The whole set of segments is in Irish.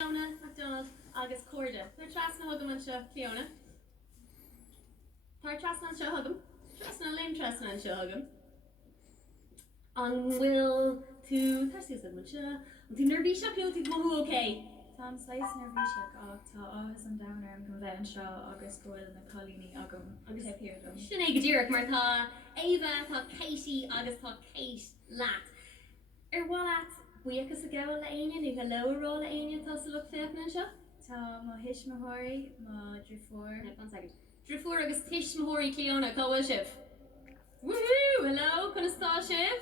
McDonald agus Cairde. They're trasna hugam an seo Clióna. Tar trasna an seo hugam. Trasna lame trasna an seo hugam. An will to Thursdays an seo. To nervy seo Clió to go okay. Tom slice nervishak tá áhas an downer an go bheith an seo agus goil na colíní agam agus hepéir dom. Sinné go dtíreach mar tá Éabha tá Katie agus tá Kate leat. Bhualat buíochas a gail le aine nu go leabhrá le aine tá sa lucht féachna an seo? Tá má hisismathirí má drifuór. One second. Drifuór agus tiismathirí Clióna cáhfuil sibh. Woohoo! Hello, chunastá sibh?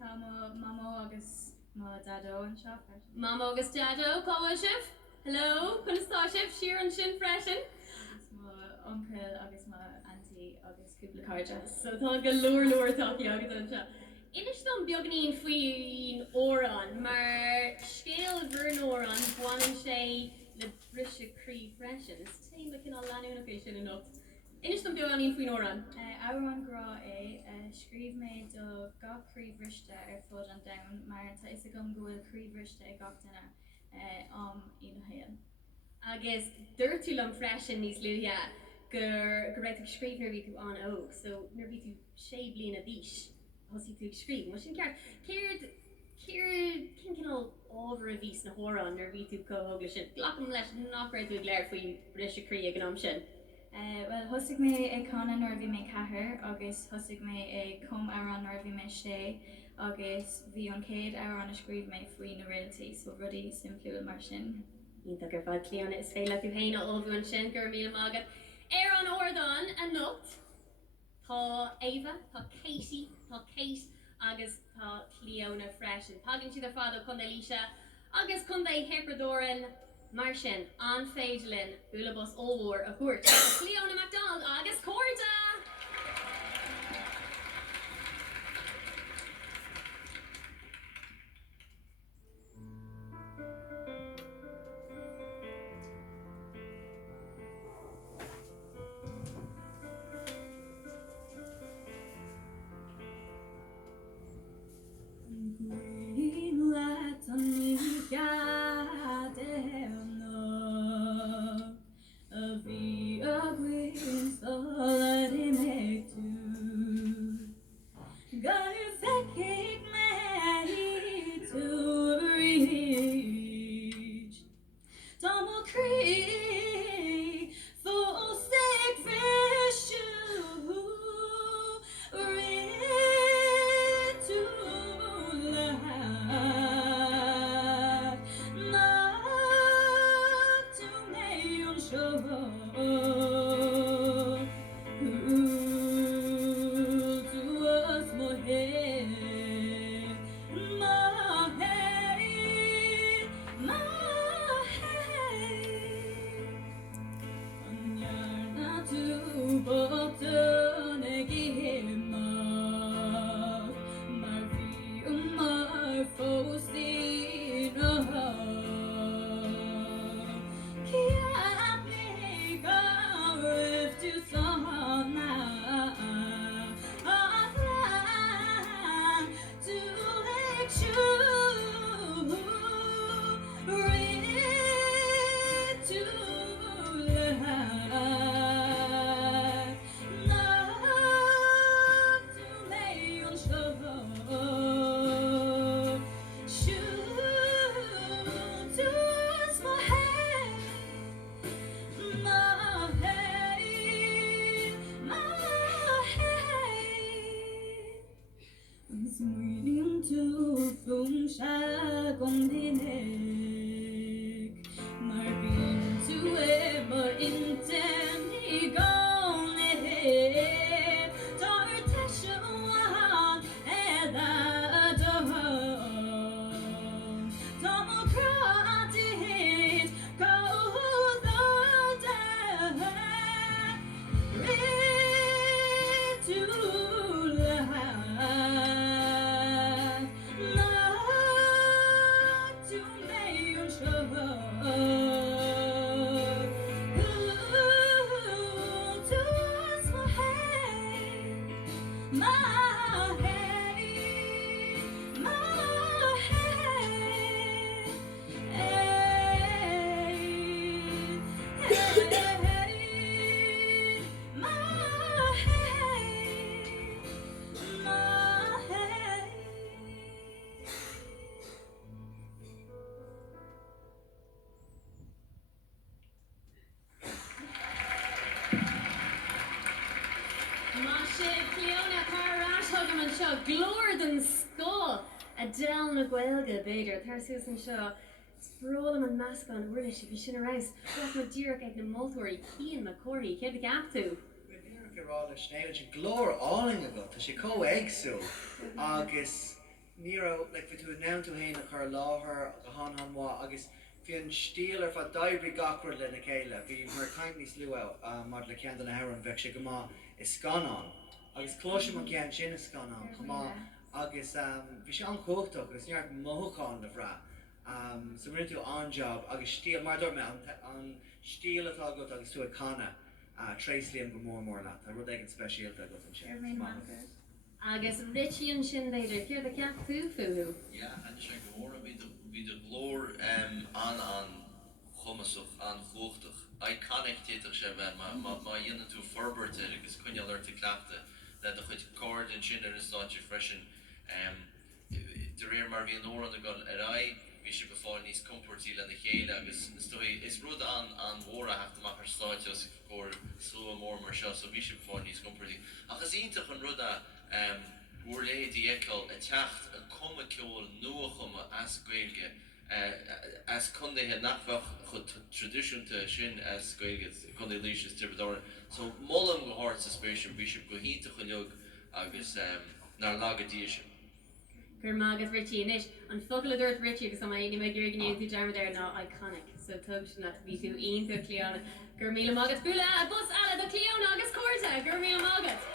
Tá má mamó agus má dadó an seo. Mama agus Dado, cáhfuil sibh? Hello, chunastá sibh siar an sin freisin? Agus má uncle agus má auntie agus cúpla Cairde. So tá go leor táí agus an seo. Inis dom beagnaíon faoin órán, mar scéal bhrean órán bhaineann sé le brise crí freisin. Is té le cinál leanúna fé sin inop. Inis dom beagnaíon faoin órán? Áhán grá scríb mé do gá críomhrichte fud an dain, mar tá is a gom gohfuil críomhrichte ag gach duine ina héan. Agus dúirtú am freisin níos luúthe gur raibh tú scríb nar bhí tú an óg, so nar bhí tú sé bliana a dhís. Hosí tú scríb, mar sin Cairde cin cinál ábhar a bhís na hórán nar bhí tú cóthógla sin. Glacham leis nach raibh tú ag léir faoi brise crí ag an am sin. Well, hosig mé ag cána nor bhí mé cethir, agus hosig mé ag com arán nor bhí mé sé, agus bhí an céad arán a scríb mé faoi na réaltaí, so rudí simplúil mar sin. Ínta gur bhd Clióna is féile tú héine óbhú an sin gur míle mágad. Ar an ordáin a nocht, tá Éabha, tá Katie, tá Kate agus tá Clióna freisin. Pagann siad ar fád ó chun líise agus chun é hepadoran mar sin an féidirlinn bulabos óhór a thuairt. Clióna McDonald agus Cairde! Green light on me, goddamn, of the green solid. An na Gaeilge beidir tar Susan seo sprólam an measc an bhuiile si bhí sin aráis. Gus na ddíreach ag na moltóirí cían na cóirí cé a gap tú. Rála snéile sin glór áling agat, tá sé có éagsú agus níró le fi tú ná tú héna chu láthair go hanhanmá agus fi an stíl ar fa daibrí gacra le na céile, bhí mar caiint níos luá mar le cean na heran bheith sé go má is scanán agus clóise man cean sin is scanán chumá agus bhí sé an chóchtach agus neart móthán le bhrá. So rinne tú an job agus stíl mar dúir me an stíl atá agat agus tú a canna. Tracy and more that. I wrote that in special that goes in share. Agus Richie and sin beidir céir a ceap fufu. Yeah, and sé go mór bí de glór an chumasach an chóchtach. Iconic téach sé bheith má dhéanaan tú forberte agus cuineal ar te clapta le a chuid Cairde an sin ar is státe freisin de réir mar bhí an ór an go ar vi sé beáil níos comportí le na chéile agus is rud an mhóra heachtamach ar stáitios go slú mór mar seo, so bhí sé beáil níos comportí. Agus ionintach an ruda bhuair le díeáil a techt a cuma ceol nua chuma as Gaeilge as chundéthe nachfach chud tradiisiúnta sin as Gaeilge chundé líis is tibadóra. So mollam go háirt sa spéisiú bhí sé go hínta chuneog agus nar lagadí sin. Gur mágad Richie inis an focail dúirt Richie agus am aine me gur gníú tú dearmad ar ná iconic, so tub sin na bhí tú aonú Clióna. Gur míle mágad buaile a bus eile do Clióna.